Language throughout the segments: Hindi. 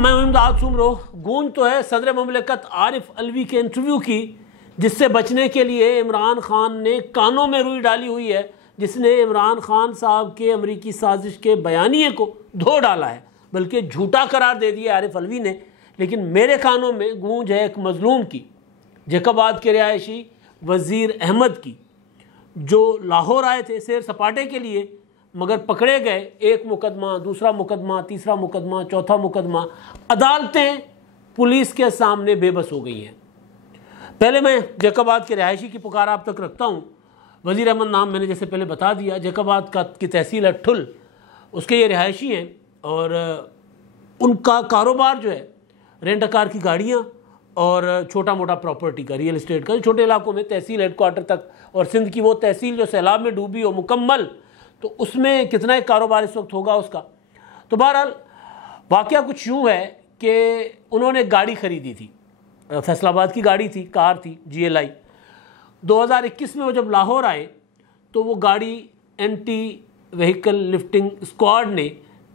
मैं इमदाद सुमरो। गूंज तो है सदर मुमलिकत आरिफ अलवी के इंटरव्यू की, जिससे बचने के लिए इमरान खान ने कानों में रुई डाली हुई है, जिसने इमरान खान साहब के अमरीकी साजिश के बयानिए को धो डाला है, बल्कि झूठा करार दे दिया आरिफ अलवी ने। लेकिन मेरे कानों में गूंज है एक मजलूम की, जैकबाद के रिहायशी वज़ीर अहमद की, जो लाहौर आए थे सैर सपाटे के लिए, मगर पकड़े गए। एक मुकदमा, दूसरा मुकदमा, तीसरा मुकदमा, चौथा मुकदमा, अदालतें पुलिस के सामने बेबस हो गई हैं। पहले मैं जैकबाद के रिहायशी की पुकार आप तक रखता हूँ। वज़ीर अहमद नाम मैंने जैसे पहले बता दिया। जैकबाद की तहसील है ठुल, उसके ये रिहायशी हैं और उनका कारोबार जो है रेंट कार की गाड़ियाँ और छोटा मोटा प्रॉपर्टी का, रियल इस्टेट का। छोटे इलाकों में तहसील हेडक्वार्टर तक, और सिंध की वो तहसील जो सैलाब में डूबी हो मुकम्मल, तो उसमें कितना एक कारोबार इस वक्त होगा उसका। तो बहरहाल वाक़या कुछ यूँ है कि उन्होंने गाड़ी ख़रीदी थी, फैसलाबाद की गाड़ी थी, कार थी GLI। 2021 में वो जब लाहौर आए तो वो गाड़ी एंटी व्हीकल लिफ्टिंग स्क्वाड ने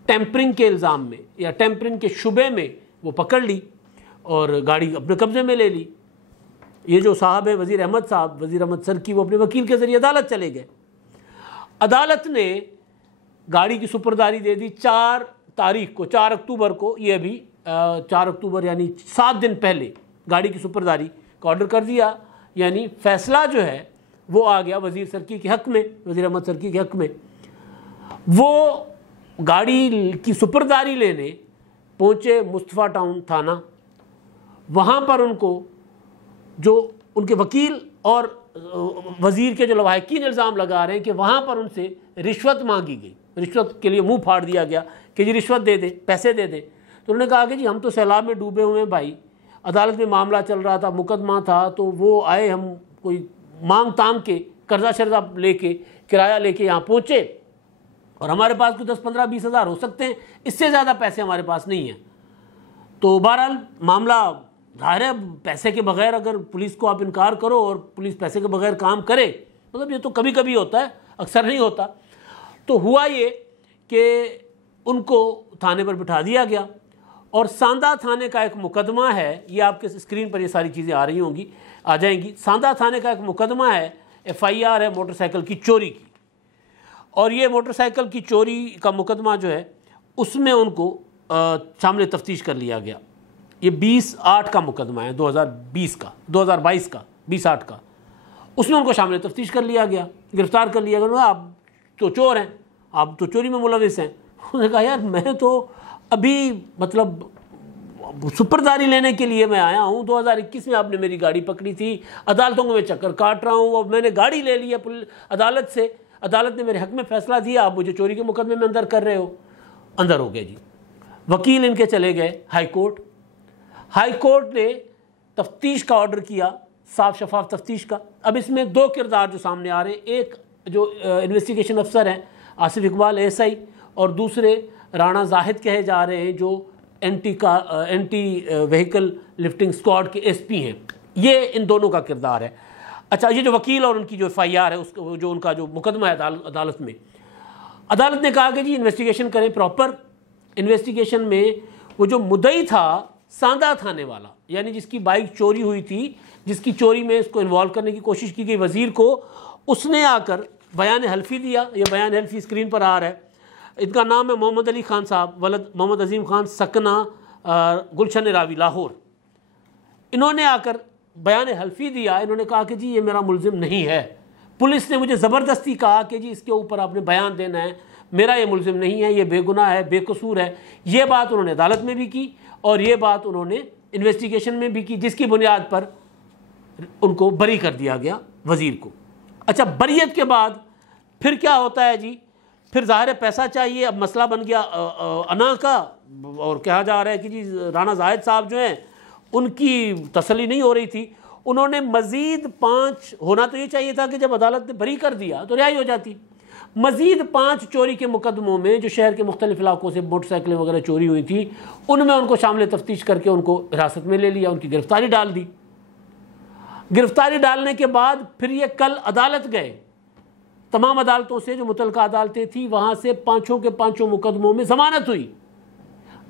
टेम्परिंग के इल्ज़ाम में या टेम्परिंग के शुबे में वो पकड़ ली और गाड़ी अपने कब्ज़े में ले ली। ये जो साहब है वज़ीर अहमद साहब, वज़ीर अहमद सर की, वो अपने वकील के ज़रिए अदालत चले गए। अदालत ने गाड़ी की सुपुर्दारी दे दी 4 तारीख को, 4 अक्टूबर को। ये अभी 4 अक्टूबर यानी 7 दिन पहले गाड़ी की सुपुर्दारी का ऑर्डर कर दिया। यानी फ़ैसला जो है वो आ गया वज़ीर सरकी के हक़ में, वज़ीर अहमद सरकी के हक़ में। वो गाड़ी की सुपुर्दारी लेने पहुँचे मुस्तफ़ा टाउन थाना। वहाँ पर उनको जो उनके वकील और वज़ीर के जो लवाहिकीन इल्ज़ाम लगा रहे हैं कि वहाँ पर उनसे रिश्वत मांगी गई, रिश्वत के लिए मुंह फाड़ दिया गया कि जी रिश्वत दे दे, पैसे दे दे। तो उन्होंने कहा कि जी हम तो सैलाब में डूबे हुए हैं भाई, अदालत में मामला चल रहा था, मुकदमा था, तो वो आए, हम कोई मांग तांग के कर्जा शर्जा लेके, किराया लेके यहाँ पहुँचे और हमारे पास कोई 10, 15, 20 हज़ार हो सकते हैं, इससे ज़्यादा पैसे हमारे पास नहीं हैं। तो बहरहाल मामला ज़ाहिर है, पैसे के बगैर अगर पुलिस को आप इनकार करो और पुलिस पैसे के बगैर काम करे, मतलब ये तो कभी कभी होता है, अक्सर नहीं होता। तो हुआ ये कि उनको थाने पर बिठा दिया गया और सांदा थाने का एक मुकदमा है, ये आपके स्क्रीन पर ये सारी चीज़ें आ रही होंगी, आ जाएंगी। सांदा थाने का एक मुकदमा है, FIR है मोटरसाइकिल की चोरी की। और ये मोटरसाइकिल की चोरी का मुकदमा जो है उसमें उनको शामिल तफ्तीश कर लिया गया। ये 20/8 का मुकदमा है, 2022 का 20/8 का। उसमें उनको शामिल तफ्तीश कर लिया गया, गिरफ़्तार कर लिया गया। आप तो चोर हैं, आप तो चोरी में मुलविस हैं। उन्होंने कहा यार मैं तो अभी मतलब सुपुर्दारी लेने के लिए मैं आया हूँ, 2021 में आपने मेरी गाड़ी पकड़ी थी, अदालतों में मैं चक्कर काट रहा हूँ, अब मैंने गाड़ी ले ली है अदालत से, अदालत ने मेरे हक़ में फ़ैसला दिया, आप मुझे चोरी के मुकदमे में अंदर कर रहे हो। अंदर हो गए जी। वकील इनके चले गए हाई कोर्ट। हाई कोर्ट ने तफ्तीश का ऑर्डर किया, साफ शफाफ तफ्तीश का। अब इसमें 2 किरदार जो सामने आ रहे हैं, एक जो इन्वेस्टिगेशन अफसर हैं आसिफ इकबाल SI, और दूसरे राणा जाहिद कहे जा रहे हैं जो एंटी व्हीकल लिफ्टिंग स्क्वाड के SP हैं। ये इन दोनों का किरदार है। अच्छा, ये जो वकील और उनकी जो FIR है, उसको जो उनका जो मुकदमा है अदालत में, अदालत ने कहा कि जी इन्वेस्टिगेशन करें प्रॉपर। इन्वेस्टिगेशन में वो जो मुद्दई था सांदा थाने वाला, यानी जिसकी बाइक चोरी हुई थी, जिसकी चोरी में इसको इन्वॉल्व करने की कोशिश की गई वज़ीर को, उसने आकर बयान हल्फी दिया। ये बयान हल्फी स्क्रीन पर आ रहा है। इनका नाम है मोहम्मद अली खान साहब, वलद मोहम्मद अजीम खान, सकना गुलशन रावी, लाहौर। इन्होंने आकर बयान हल्फी दिया। इन्होंने कहा कि जी ये मेरा मुलजिम नहीं है, पुलिस ने मुझे ज़बरदस्ती कहा कि जी इसके ऊपर आपने बयान देना है, मेरा ये मुलजिम नहीं है, ये बेगुनाह है, बेकसूर है। ये बात उन्होंने अदालत में भी की और ये बात उन्होंने इन्वेस्टिगेशन में भी की, जिसकी बुनियाद पर उनको बरी कर दिया गया वज़ीर को। अच्छा, बरियत के बाद फिर क्या होता है जी, फिर ज़ाहिर है पैसा चाहिए। अब मसला बन गया अना का, और कहा जा रहा है कि जी राणा जाहिद साहब जो हैं उनकी तसल्ली नहीं हो रही थी। उन्होंने मज़ीद 5, होना तो ये चाहिए था कि जब अदालत ने बरी कर दिया तो रिहाई हो जाती। मज़ीद 5 चोरी के मुकदमों में जो शहर के मुख्तलिफ इलाकों से मोटरसाइकिलें वगैरह चोरी हुई थी, उनमें उनको शामिल तफ्तीश करके उनको हिरासत में ले लिया, उनकी गिरफ्तारी डाल दी। गिरफ्तारी डालने के बाद फिर ये कल अदालत गए। तमाम अदालतों से जो मुतल्लिका अदालतें थी वहाँ से 5 के 5 मुकदमों में ज़मानत हुई।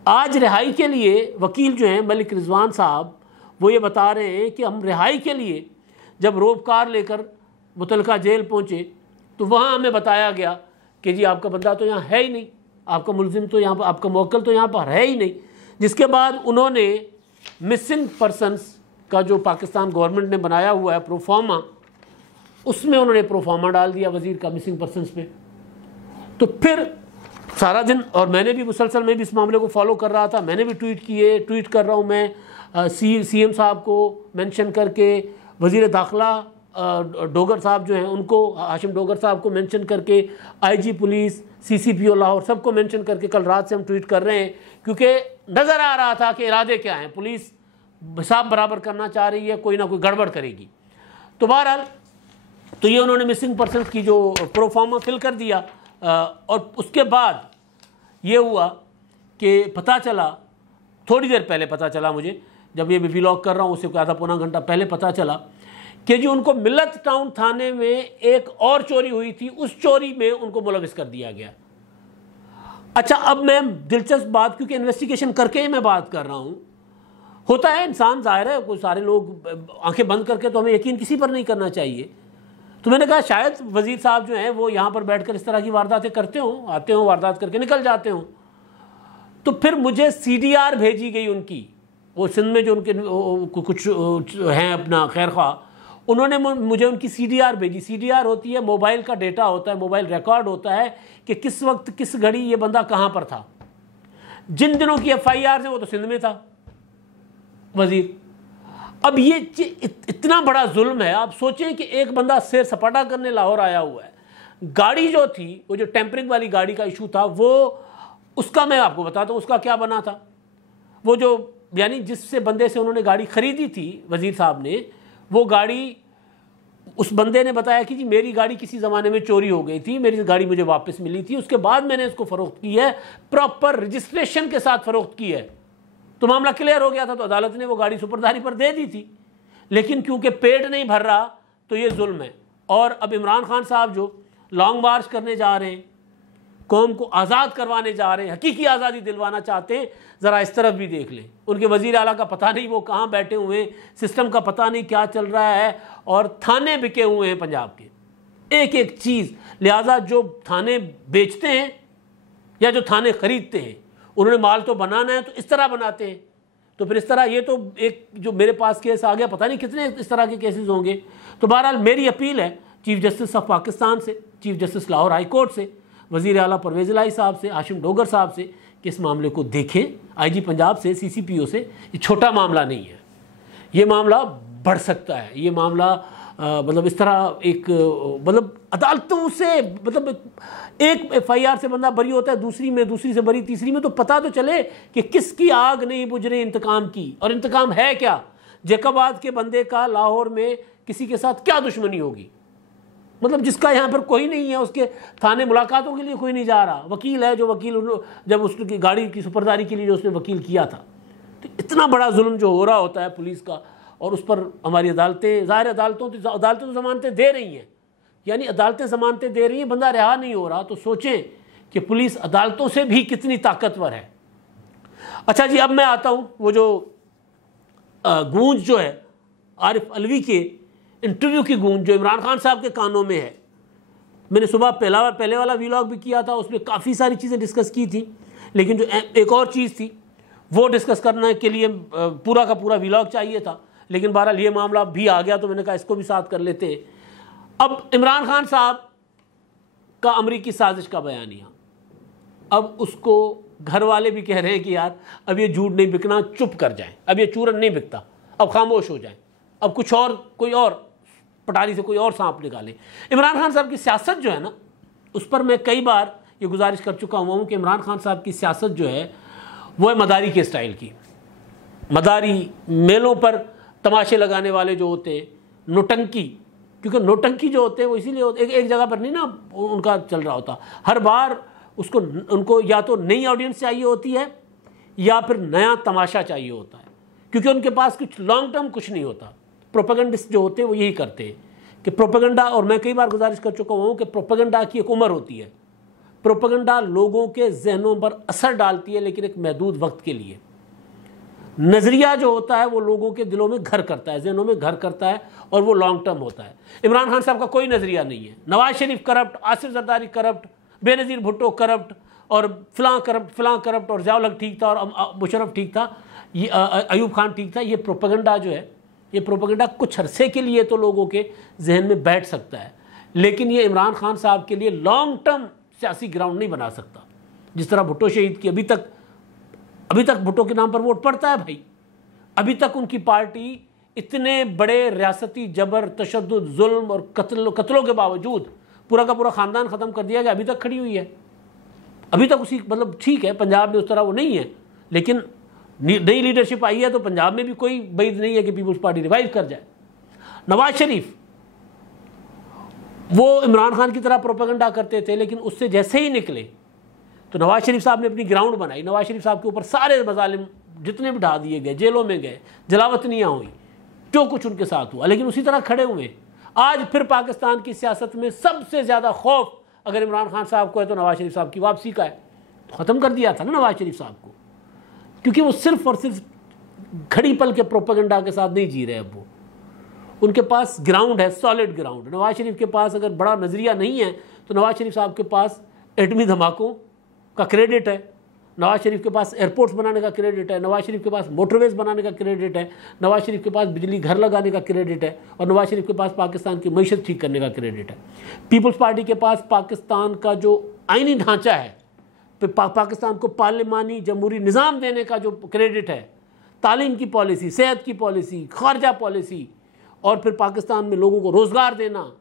आज रिहाई के लिए वकील जो हैं मलिक रिजवान साहब, वो ये बता रहे हैं कि हम रिहाई के लिए जब रोपकार लेकर मुतलका जेल पहुँचे तो वहाँ हमें बताया गया कि जी आपका बंदा तो यहाँ है ही नहीं, आपका मुलजिम तो यहाँ पर, आपका मुवक्किल तो यहाँ पर है ही नहीं। जिसके बाद उन्होंने मिसिंग पर्सनस का जो पाकिस्तान गवर्नमेंट ने बनाया हुआ है प्रोफार्मा, उसमें उन्होंने प्रोफार्मा डाल दिया वज़ीर का मिसिंग पर्सनस पे। तो फिर सारा दिन, और मैंने भी मुसलसल में भी इस मामले को फॉलो कर रहा था, मैंने भी ट्वीट कर रहा हूँ मैं सीएम साहब को मेंशन करके, वज़ीर दाखिला डोगर साहब जो हैं उनको, हाशिम डोगर साहब को मेंशन करके, आईजी पुलिस, सीसीपीओ लाहौर सबको मेंशन करके कल रात से हम ट्वीट कर रहे हैं, क्योंकि नज़र आ रहा था कि इरादे क्या हैं। पुलिस हिसाब बराबर करना चाह रही है, कोई ना कोई गड़बड़ करेगी। तो बहरहाल तो ये उन्होंने मिसिंग पर्सन की जो प्रोफार्मा फिल कर दिया, और उसके बाद ये हुआ कि पता चला, थोड़ी देर पहले पता चला मुझे, जब ये व्लॉग कर रहा हूँ उससे आधा पौना घंटा पहले पता चला कि जो उनको मिल्लत टाउन थाने में एक और चोरी हुई थी, उस चोरी में उनको मुलविस कर दिया गया। अच्छा, अब मैं दिलचस्प बात, क्योंकि इन्वेस्टिगेशन करके ही मैं बात कर रहा हूँ, होता है इंसान, जाहिर है कोई सारे लोग आंखें बंद करके तो हमें यकीन किसी पर नहीं करना चाहिए। तो मैंने कहा शायद वज़ीर साहब जो हैं वो यहाँ पर बैठकर इस तरह की वारदातें करते हों, आते हों, वारदात करके निकल जाते हों। तो फिर मुझे सीडीआर भेजी गई उनकी, वो सिंध में जो उनके कुछ हैं अपना खैर ख्वाह, उन्होंने मुझे उनकी सीडीआर भेजी। सीडीआर होती है, मोबाइल का डेटा होता है, मोबाइल रिकॉर्ड होता है कि किस वक्त किस घड़ी ये बंदा कहाँ पर था। जिन दिनों की एफआईआर से वो तो सिंध में था वज़ीर। अब ये इतना बड़ा जुल्म है, आप सोचें कि एक बंदा सैर सपाटा करने लाहौर आया हुआ है, गाड़ी जो थी, वो जो टेम्परिंग वाली गाड़ी का इशू था, वो उसका मैं आपको बताता हूँ उसका क्या बना था। वो जो यानी जिससे बंदे से उन्होंने गाड़ी ख़रीदी थी वज़ीर साहब ने, वो गाड़ी, उस बंदे ने बताया कि जी मेरी गाड़ी किसी ज़माने में चोरी हो गई थी, मेरी गाड़ी मुझे वापस मिली थी, उसके बाद मैंने उसको फ़रोख्त की है, प्रॉपर रजिस्ट्रेशन के साथ फ़रोख्त की है। तो मामला क्लियर हो गया था, तो अदालत ने वो गाड़ी सुपरदारी पर दे दी थी। लेकिन क्योंकि पेट नहीं भर रहा तो ये जुल्म है। और अब इमरान खान साहब जो लॉन्ग मार्च करने जा रहे हैं, कौम को आज़ाद करवाने जा रहे हैं, हकीकी आज़ादी दिलवाना चाहते हैं, ज़रा इस तरफ भी देख लें। उनके वज़ीर आला का पता नहीं वो कहाँ बैठे हुए हैं, सिस्टम का पता नहीं क्या चल रहा है, और थाने बिके हुए हैं पंजाब के, एक एक चीज़। लिहाजा जो थाने बेचते हैं या जो थाने ख़रीदते हैं, उन्होंने माल तो बनाना है तो इस तरह बनाते हैं। तो फिर इस तरह, ये तो एक जो मेरे पास केस आ गया, पता नहीं कितने इस तरह के केसेस होंगे। तो बहरहाल मेरी अपील है चीफ जस्टिस ऑफ पाकिस्तान से, chief justice Lahore high court से, वज़ीर आला परवेज़ इलाही साहब से, हाशिम डोगर साहब से कि इस मामले को देखें, आईजी पंजाब से, सीसीपीओ से। ये छोटा मामला नहीं है, ये मामला बढ़ सकता है। ये मामला मतलब इस तरह एक मतलब अदालतों से, मतलब एक एफआईआर से बंदा बरी होता है, दूसरी में, दूसरी से बरी, तीसरी में, तो पता तो चले कि किसकी आग नहीं बुझ रही इंतकाम की, और इंतकाम है क्या। जैकबाद के बंदे का लाहौर में किसी के साथ क्या दुश्मनी होगी, मतलब जिसका यहाँ पर कोई नहीं है, उसके थाने मुलाकातों के लिए कोई नहीं जा रहा, वकील है जो वकील जब उसकी गाड़ी की सुपरदारी के लिए जो उसने वकील किया था। तो इतना बड़ा जुल्म जो हो रहा होता है पुलिस का, और उस पर हमारी अदालतें, ज़ाहिर अदालतें तो ज़मानतें दे रही हैं, यानी अदालतें ज़मानतें दे रही हैं, बंदा रिहा नहीं हो रहा। तो सोचें कि पुलिस अदालतों से भी कितनी ताकतवर है। अच्छा जी, अब मैं आता हूँ वो जो गूंज जो है आरिफ अलवी के इंटरव्यू की गूंज जो इमरान खान साहब के कानों में है। मैंने सुबह पहले वाला व्लॉग भी किया था, उसमें काफ़ी सारी चीज़ें डिस्कस की थी, लेकिन जो एक और चीज़ थी वो डिस्कस करने के लिए पूरा का पूरा व्लॉग चाहिए था, लेकिन बहरहाल ये मामला भी आ गया तो मैंने कहा इसको भी साथ कर लेते हैं। अब इमरान खान साहब का अमरीकी साजिश का बयानिया, अब उसको घर वाले भी कह रहे हैं कि यार अब ये झूठ नहीं बिकना, चुप कर जाएं, अब ये चूरन नहीं बिकता, अब खामोश हो जाएं, अब कुछ और, कोई और पटारी से कोई और सांप निकालें। इमरान खान साहब की सियासत जो है ना, उस पर मैं कई बार ये गुजारिश कर चुका हुआ हूँ कि इमरान खान साहब की सियासत जो है वो है मदारी के स्टाइल की। मदारी मेलों पर तमाशे लगाने वाले जो होते हैं, नोटंकी, क्योंकि नोटंकी जो होते हैं वो इसीलिए होते, एक जगह पर नहीं ना उनका चल रहा होता, हर बार उनको या तो नई ऑडियंस चाहिए होती है या फिर नया तमाशा चाहिए होता है, क्योंकि उनके पास कुछ लॉन्ग टर्म कुछ नहीं होता। प्रोपेगेंडिस्ट जो होते हैं वो यही करते हैं कि प्रोपेगेंडा, और मैं कई बार गुजारिश कर चुका हूँ कि प्रोपेगेंडा की एक उम्र होती है, प्रोपेगेंडा लोगों के जहनों पर असर डालती है, लेकिन एक महदूद वक्त के लिए। नज़रिया जो होता है वो लोगों के दिलों में घर करता है, जहनों में घर करता है, और वो लॉन्ग टर्म होता है। इमरान खान साहब का कोई नज़रिया नहीं है। Nawaz Sharif corrupt, Asif Zardari corrupt, Benazir Bhutto corrupt, और फलां करप्ट, और ज़ियाउल हक ठीक था, और मुशर्रफ ठीक था, ये अयूब खान ठीक था। ये प्रोपेगेंडा जो है, ये प्रोपेगेंडा कुछ अरसे के लिए तो लोगों के जहन में बैठ सकता है, लेकिन ये इमरान खान साहब के लिए लॉन्ग टर्म सियासी ग्राउंड नहीं बना सकता। जिस तरह भुट्टो शहीद की अभी तक भुट्टो के नाम पर वोट पड़ता है भाई। अभी तक उनकी पार्टी इतने बड़े रियासती जबर, तशद्दुद, जुल्म और कत्लों के बावजूद पूरा का पूरा ख़ानदान ख़त्म कर दिया गया, अभी तक खड़ी हुई है। अभी तक उसी, मतलब ठीक है पंजाब में उस तरह वो नहीं है, लेकिन नई लीडरशिप आई है तो पंजाब में भी कोई बैद नहीं है कि पीपल्स पार्टी रिवाइव कर जाए। नवाज शरीफ वो इमरान खान की तरह प्रोपेगेंडा करते थे, लेकिन उससे जैसे ही निकले तो नवाज शरीफ साहब ने अपनी ग्राउंड बनाई। नवाज शरीफ साहब के ऊपर सारे मजालिम जितने भी ढा दिए गए, जेलों में गए, जलावतनियाँ हुई, जो कुछ उनके साथ हुआ, लेकिन उसी तरह खड़े हुए। आज फिर पाकिस्तान की सियासत में सबसे ज़्यादा खौफ अगर इमरान खान साहब को है तो नवाज शरीफ साहब की वापसी का है। तो ख़त्म कर दिया था ना नवाज शरीफ साहब को, क्योंकि वो सिर्फ और सिर्फ घड़ी पल के प्रोपेगेंडा के साथ नहीं जी रहे। अब वो, उनके पास ग्राउंड है, सॉलिड ग्राउंड। नवाज शरीफ के पास अगर बड़ा नज़रिया नहीं है तो नवाज शरीफ साहब के पास एटमी धमाकों का क्रेडिट है, नवाज शरीफ के पास एयरपोर्ट्स बनाने का क्रेडिट है, नवाज शरीफ के पास मोटरवेज बनाने का क्रेडिट है, नवाज शरीफ के पास बिजली घर लगाने का क्रेडिट है, और नवाज शरीफ के पास पाकिस्तान की मईशत ठीक करने का क्रेडिट है। पीपल्स पार्टी के पास पाकिस्तान का जो आइनी ढांचा है, पाकिस्तान को पार्लिमानी जमहूरी निज़ाम देने का जो क्रेडिट है, तालीम की पॉलिसी, सेहत की पॉलिसी, खारजा पॉलिसी, और फिर पाकिस्तान में लोगों को रोज़गार देना,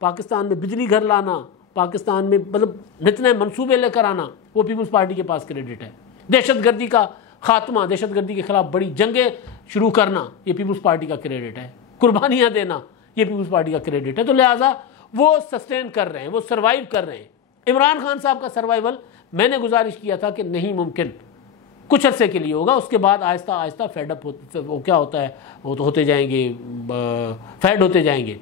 पाकिस्तान में बिजली घर लाना, पाकिस्तान में मतलब नित नए मनसूबे लेकर आना, वो पीपल्स पार्टी के पास क्रेडिट है। दहशतगर्दी का खात्मा, दहशतगर्दी के खिलाफ बड़ी जंगें शुरू करना, ये पीपल्स पार्टी का क्रेडिट है। कुर्बानियाँ देना, ये पीपल्स पार्टी का क्रेडिट है। तो लिहाजा वो सस्टेन कर रहे हैं, वो सर्वाइव कर रहे हैं। इमरान खान साहब का सर्वाइवल मैंने गुजारिश किया था कि नहीं मुमकिन, कुछ अरसे के लिए होगा, उसके बाद आहिस्ता आहिस्ता फेडअप वो क्या होता है, वो तो होते जाएंगे, फैड होते जाएंगे।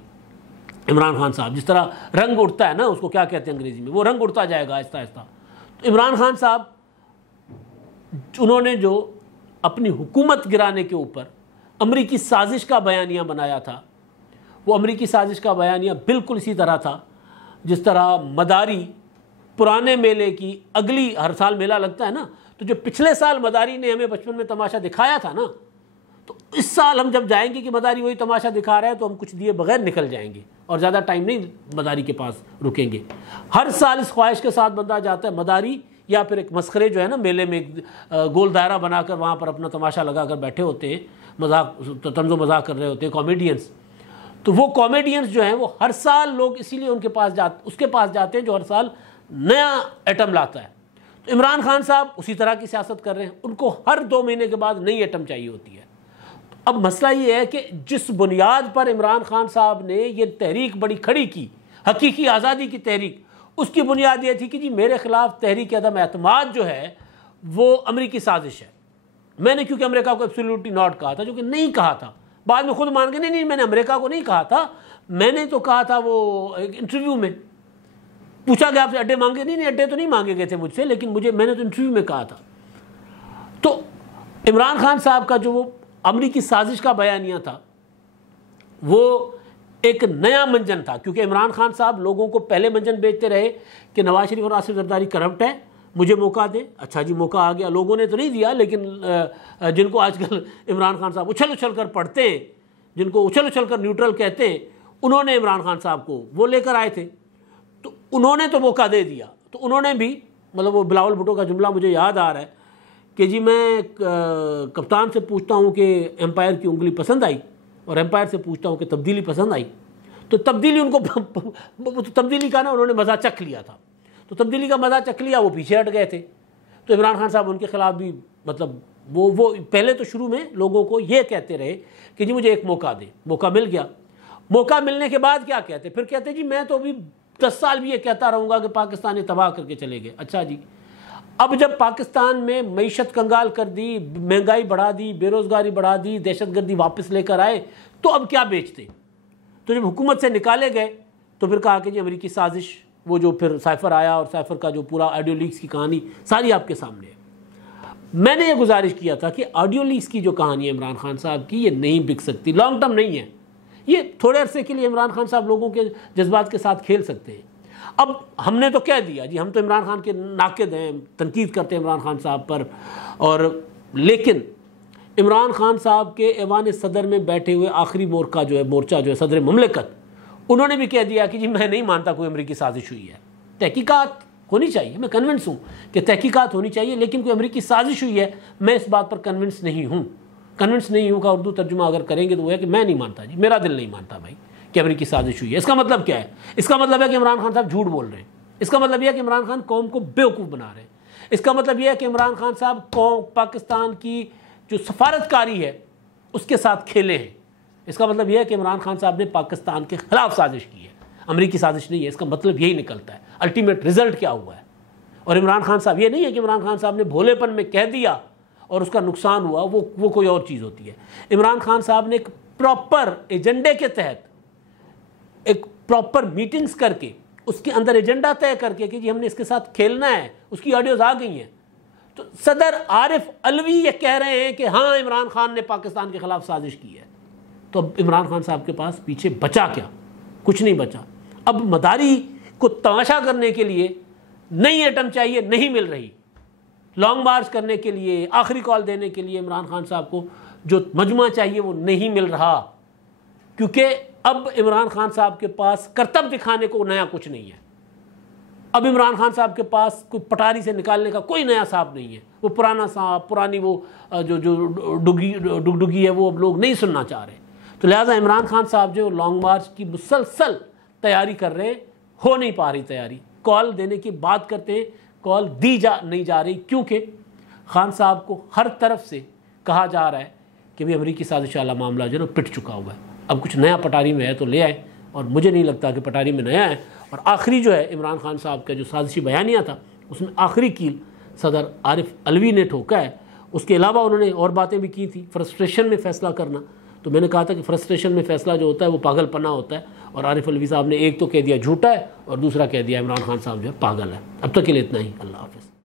इमरान खान साहब जिस तरह रंग उड़ता है ना, उसको क्या कहते हैं अंग्रेजी में, वो रंग उड़ता जाएगा आहिस्ता आहिस्ता। तो इमरान खान साहब उन्होंने जो अपनी हुकूमत गिराने के ऊपर अमरीकी साजिश का बयानिया बनाया था, वो अमरीकी साजिश का बयानिया बिल्कुल इसी तरह था जिस तरह मदारी पुराने मेले की अगली, हर साल मेला लगता है ना, तो जो पिछले साल मदारी ने हमें बचपन में तमाशा दिखाया था ना, तो इस साल हम जब जाएंगे कि मदारी वही तमाशा दिखा रहा है तो हम कुछ दिए बगैर निकल जाएंगे और ज़्यादा टाइम नहीं मदारी के पास रुकेंगे। हर साल इस ख्वाहिश के साथ बंदा जाता है मदारी, या फिर एक मस्खरे जो है ना मेले में गोल दायरा बनाकर वहाँ पर अपना तमाशा लगा कर बैठे होते हैं, मजाक तंजो मजाक कर रहे होते हैं कॉमेडियंस। तो वो कॉमेडियंस जो हैं वो हर साल लोग इसीलिए उसके पास जाते हैं जो हर साल नया एटम लाता है। तो इमरान खान साहब उसी तरह की सियासत कर रहे हैं, उनको हर 2 महीने के बाद नई एटम चाहिए होती है। अब मसला ये है कि जिस बुनियाद पर इमरान खान साहब ने ये तहरीक बड़ी खड़ी की, हकीकी आज़ादी की तहरीक, उसकी बुनियाद ये थी कि जी मेरे खिलाफ तहरीक अदम एतमाद जो है वो अमरीकी साजिश है। मैंने क्योंकि अमेरिका को एब्सोल्युटली नॉट कहा था, जो कि नहीं कहा था, बाद में खुद मान के नहीं मैंने अमेरिका को नहीं कहा था, मैंने तो कहा था वो एक इंटरव्यू में पूछा गया आपसे अड्डे मांगे, नहीं अड्डे तो नहीं मांगे गए थे मुझसे, लेकिन मैंने तो इंटरव्यू में कहा था। तो इमरान खान साहब का जो वो अमरीकी साजिश का बयानिया था वो एक नया मंजन था, क्योंकि इमरान खान साहब लोगों को पहले मंजन बेचते रहे कि नवाज शरीफ और आसिफ जरदारी करप्ट है, मुझे मौका दे। अच्छा जी मौका आ गया, लोगों ने तो नहीं दिया, लेकिन जिनको आजकल इमरान खान साहब उछल उछल कर पढ़ते हैं, जिनको उछल उछल कर न्यूट्रल कहते हैं, उन्होंने इमरान खान साहब को वो लेकर आए थे, तो उन्होंने तो मौका दे दिया। तो उन्होंने भी, मतलब वो बिलावल भुट्टो का जुमला मुझे याद आ रहा है कि जी मैं कप्तान से पूछता हूँ कि एम्पायर की उंगली पसंद आई, और एम्पायर से पूछता हूँ कि तब्दीली पसंद आई। तो तब्दीली उनको तब्दीली का ना उन्होंने मज़ा चख लिया था, तो तब्दीली का मज़ा चख लिया, वो पीछे हट गए थे। तो इमरान खान साहब उनके खिलाफ भी, मतलब वो पहले तो शुरू में लोगों को ये कहते रहे कि जी मुझे एक मौका दे, मौका मिल गया। मौका मिलने के बाद क्या कहते, फिर कहते जी मैं तो अभी 10 साल भी ये कहता रहूँगा कि पाकिस्तान ने तबाह करके चले गए। अच्छा जी, अब जब पाकिस्तान में मईशत कंगाल कर दी, महंगाई बढ़ा दी, बेरोज़गारी बढ़ा दी, दहशतगर्दी वापस लेकर आए, तो अब क्या बेचते। तो जब हुकूमत से निकाले गए तो फिर कहा कि जी अमरीकी साजिश, वो जो फिर साइफर आया और साइफर का जो पूरा ऑडियो लीक्स की कहानी सारी आपके सामने है। मैंने ये गुजारिश किया था कि ऑडियो लीक्स की जो कहानी है इमरान खान साहब की, ये नहीं बिक सकती, लॉन्ग टर्म नहीं है। ये थोड़े अरसे के लिए इमरान खान साहब लोगों के जज्बात के साथ खेल सकते हैं। अब हमने तो कह दिया जी, हम तो इमरान खान के नाकिद हैं, तनकीद करते हैं इमरान खान साहब पर, और लेकिन इमरान खान साहब के ऐवान सदर में बैठे हुए आखिरी मोर्चा जो है सदर मुमलिकत, उन्होंने भी कह दिया कि जी मैं नहीं मानता कोई अमरीकी साजिश हुई है। तहकीकात होनी चाहिए, मैं कन्विंस हूँ कि तहकीकात होनी चाहिए, लेकिन कोई अमरीकी साजिश हुई है मैं इस बात पर कन्विंस नहीं हूँ। कन्विंस नहीं हूँ का उर्दू तर्जुमा अगर करेंगे तो वो है कि मैं नहीं मानता जी, मेरा दिल नहीं मानता भाई कि अमरीकी साजिश हुई है। इसका मतलब क्या है? इसका मतलब है कि इमरान खान साहब झूठ बोल रहे हैं। इसका मतलब यह है कि इमरान खान कौम को बेवकूफ़ बना रहे हैं। इसका मतलब यह है कि इमरान खान साहब पाकिस्तान की जो सफारतकारी है उसके साथ खेले हैं। इसका मतलब यह है कि इमरान खान साहब ने पाकिस्तान के खिलाफ साजिश की है, अमरीकी साजिश नहीं है। इसका मतलब यही निकलता है। अल्टीमेट रिजल्ट क्या हुआ है? और इमरान खान साहब, ये नहीं है कि इमरान खान साहब ने भोलेपन में कह दिया और उसका नुकसान हुआ, वो कोई और चीज़ होती है। इमरान खान साहब ने एक प्रॉपर एजेंडे के तहत, एक प्रॉपर मीटिंग्स करके, उसके अंदर एजेंडा तय करके कि जी हमने इसके साथ खेलना है, उसकी ऑडियोज आ गई हैं। तो सदर आरिफ अलवी ये कह रहे हैं कि हाँ इमरान खान ने पाकिस्तान के खिलाफ साजिश की है। तो अब इमरान खान साहब के पास पीछे बचा क्या? कुछ नहीं बचा। अब मदारी को तमाशा करने के लिए नई एटम चाहिए, नहीं मिल रही। लॉन्ग मार्च करने के लिए, आखिरी कॉल देने के लिए इमरान खान साहब को जो मजमा चाहिए वो नहीं मिल रहा, क्योंकि अब इमरान खान साहब के पास करतब दिखाने को नया कुछ नहीं है। अब इमरान खान साहब के पास कोई पटारी से निकालने का कोई नया सांप नहीं है। वो पुराना सांप, पुरानी वो जो डुगडुगी है, वो अब लोग नहीं सुनना चाह रहे। तो लिहाजा इमरान खान साहब जो लॉन्ग मार्च की मुसलसल तैयारी कर रहे हैं, हो नहीं पा रही तैयारी। कॉल देने की बात करते हैं, कॉल दी नहीं जा रही, क्योंकि खान साहब को हर तरफ से कहा जा रहा है कि भाई अमरीकी साजिश वाला मामला जो है ना पिट चुका हुआ है। अब कुछ नया पटारी में है तो ले आए, और मुझे नहीं लगता कि पटारी में नया है। और आखिरी जो है इमरान खान साहब का जो साजिशी बयानिया था, उसमें आखिरी कील सदर आरिफ अलवी ने ठोका है। उसके अलावा उन्होंने और बातें भी की थी, फ्रस्ट्रेशन में फ़ैसला करना। तो मैंने कहा था कि फ्रस्ट्रेशन में फ़ैसला जो होता है वो पागलपना होता है, और आरिफ अलवी साहब ने एक तो कह दिया झूठा है और दूसरा कह दिया इमरान खान साहब जो है पागल है। अब तक के लिए इतना ही। अल्लाह हाफ़िज़।